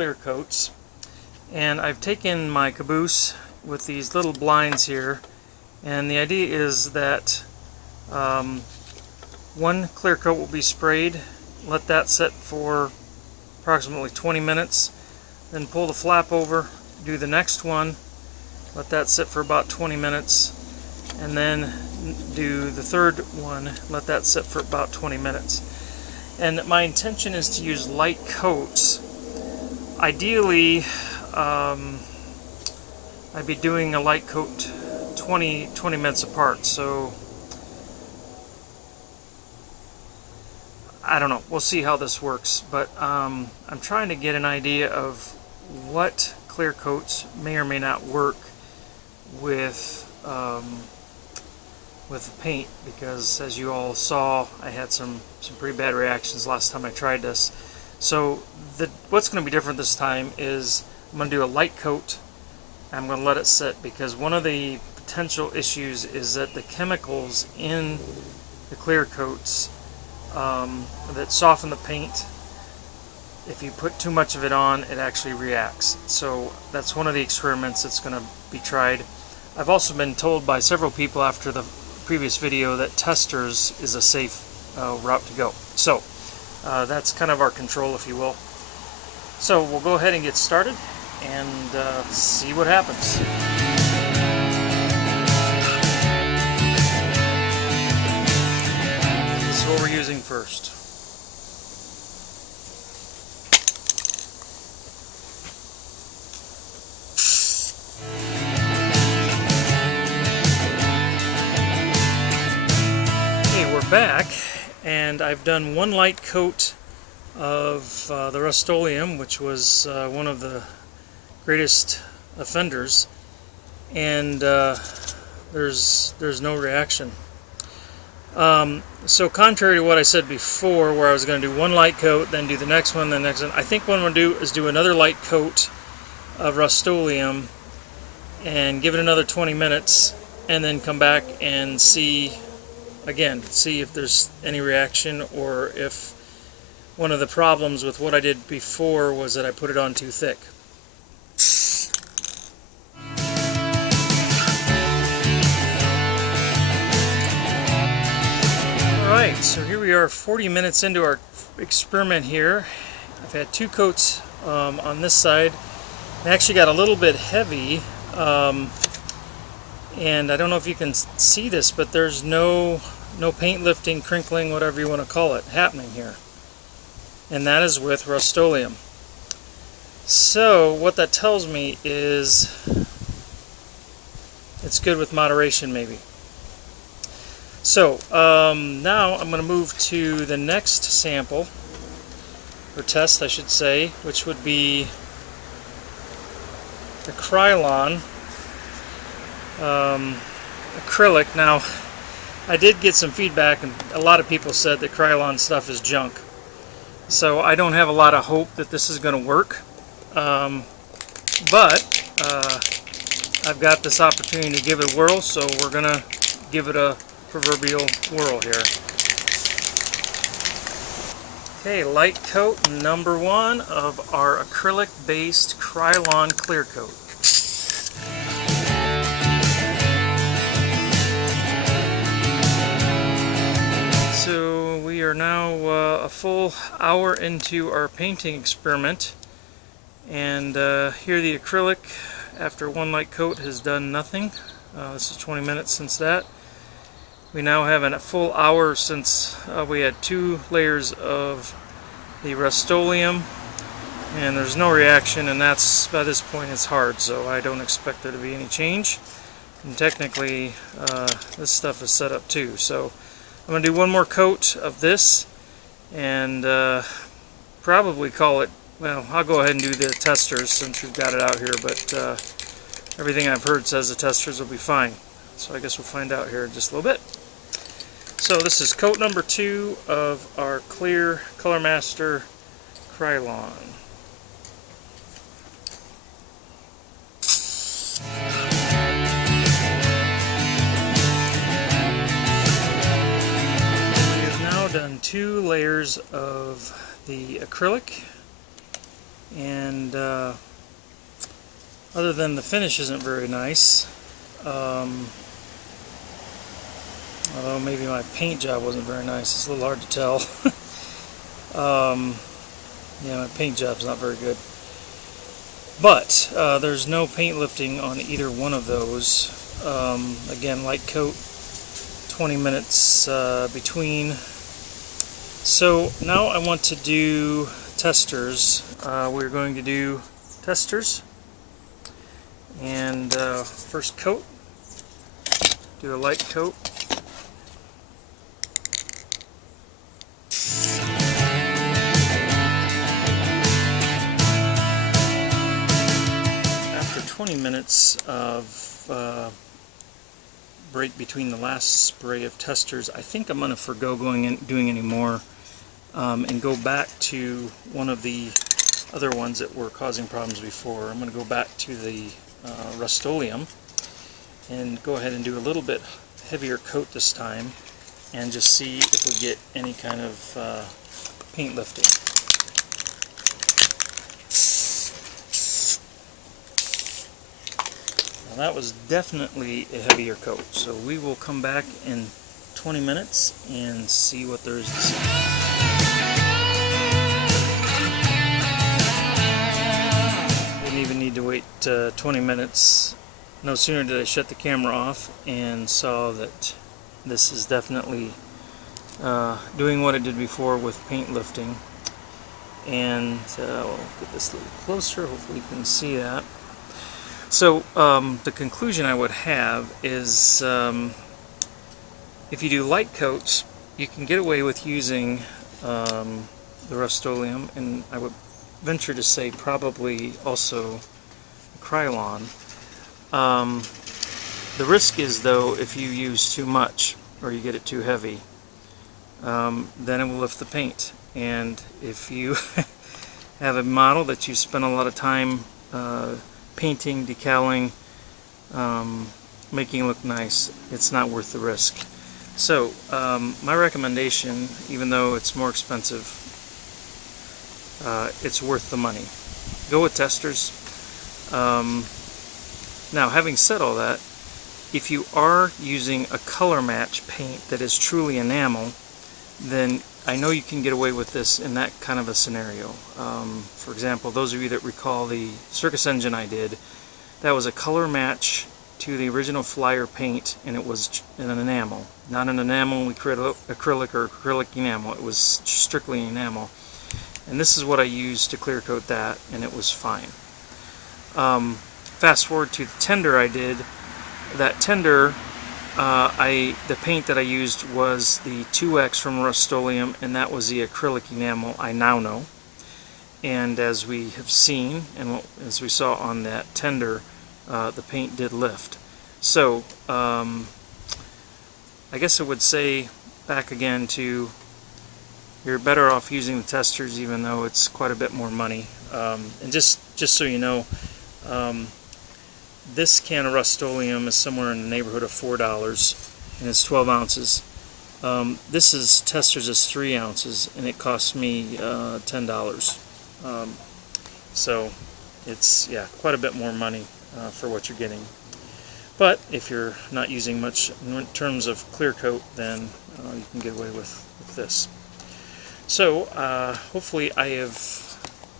clear coats, and I've taken my caboose with these little blinds here, and the idea is that one clear coat will be sprayed, let that set for approximately 20 minutes, then pull the flap over, do the next one, let that sit for about 20 minutes, and then do the third one, let that sit for about 20 minutes. And my intention is to use light coats. Ideally, I'd be doing a light coat 20 minutes apart, so I don't know, we'll see how this works, but I'm trying to get an idea of what clear coats may or may not work with paint, because as you all saw, I had some pretty bad reactions last time I tried this. So what's going to be different this time is I'm going to do a light coat. I'm going to let it sit, because one of the potential issues is that the chemicals in the clear coats that soften the paint, if you put too much of it on, it actually reacts. So that's one of the experiments that's going to be tried. I've also been told by several people after the previous video that Testors is a safe route to go. So that's kind of our control, if you will. So we'll go ahead and get started and see what happens. This is what we're using first. Back, and I've done one light coat of the Rustoleum, which was one of the greatest offenders, and there's no reaction. So contrary to what I said before, where I was going to do one light coat, then do the next one, then the next one, I think what I'm going to do is do another light coat of Rustoleum and give it another 20 minutes, and then come back and see if there's any reaction, or if one of the problems with what I did before was that I put it on too thick. Alright, so here we are 40 minutes into our experiment here. I've had two coats on this side. They actually got a little bit heavy, and I don't know if you can see this, but there's no paint lifting, crinkling, whatever you want to call it, happening here. And that is with Rustoleum. So what that tells me is it's good with moderation, maybe. So now I'm going to move to the next sample, or test I should say, which would be the Krulon acrylic. Now, I did get some feedback, and a lot of people said that Krulon stuff is junk. So I don't have a lot of hope that this is going to work. But I've got this opportunity to give it a whirl, so we're going to give it a proverbial whirl here. Okay, light coat number one of our acrylic-based Krulon clear coat. So we are now a full hour into our painting experiment, and here the acrylic, after one light coat, has done nothing. This is 20 minutes since that. We now have a full hour since we had 2 layers of the Rustoleum, and there's no reaction, and that's, by this point, it's hard, so I don't expect there to be any change. And technically this stuff is set up too, so I'm going to do one more coat of this and probably call it, well, I'll go ahead and do the Testors since we've got it out here, but everything I've heard says the Testors will be fine. So I guess we'll find out here in just a little bit. So this is coat number 2 of our clear Color Master Krulon. We have now done 2 layers of the acrylic, and other than the finish isn't very nice, although maybe my paint job wasn't very nice. It's a little hard to tell. Yeah, my paint job's not very good. But there's no paint lifting on either one of those. Again, light coat, 20 minutes between. So now I want to do Testors. We're going to do Testors. And first coat, do a light coat. After 20 minutes of break between the last spray of Testors, I think I'm going to forgo doing any more and go back to one of the other ones that were causing problems before. I'm going to go back to the Rustoleum and go ahead and do a little bit heavier coat this time and just see if we get any kind of paint lifting. Now that was definitely a heavier coat, so we will come back in 20 minutes and see what there is to see. Didn't even need to wait 20 minutes. No sooner did I shut the camera off and saw that this is definitely doing what it did before with paint lifting. And we'll get this a little closer, hopefully you can see that. So the conclusion I would have is if you do light coats, you can get away with using the Rustoleum, and I would venture to say probably also Krulon. The risk is, though, if you use too much or you get it too heavy, then it will lift the paint. And if you have a model that you spend a lot of time painting, decaling, making it look nice, it's not worth the risk. So my recommendation, even though it's more expensive, it's worth the money. Go with Testors. Now, having said all that, if you are using a color match paint that is truly enamel, then I know you can get away with this in that kind of a scenario. For example, those of you that recall the circus engine I did, that was a color match to the original Flyer paint, and it was an enamel. Not an enamel we created acrylic or acrylic enamel, it was strictly enamel. And this is what I used to clear coat that, and it was fine. Fast forward to the tender I did. That tender, the paint that I used was the 2X from Rustoleum, and that was the acrylic enamel I now know. And as we have seen, and as we saw on that tender, the paint did lift. So I guess I would say back again to, you're better off using the Testors, even though it's quite a bit more money. And just so you know, this can of Rustoleum is somewhere in the neighborhood of $4, and it's 12 ounces. This is Testors is 3 ounces, and it cost me $10. So it's, yeah, quite a bit more money for what you're getting. But if you're not using much in terms of clear coat, then you can get away with this. So hopefully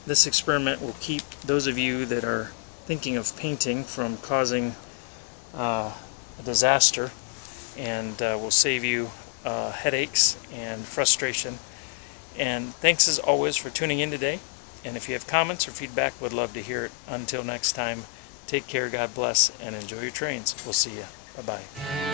this experiment will keep those of you that are thinking of painting from causing a disaster, and will save you headaches and frustration. And thanks as always for tuning in today. And if you have comments or feedback, would love to hear it. Until next time, take care, God bless, and enjoy your trains. We'll see you. Bye-bye.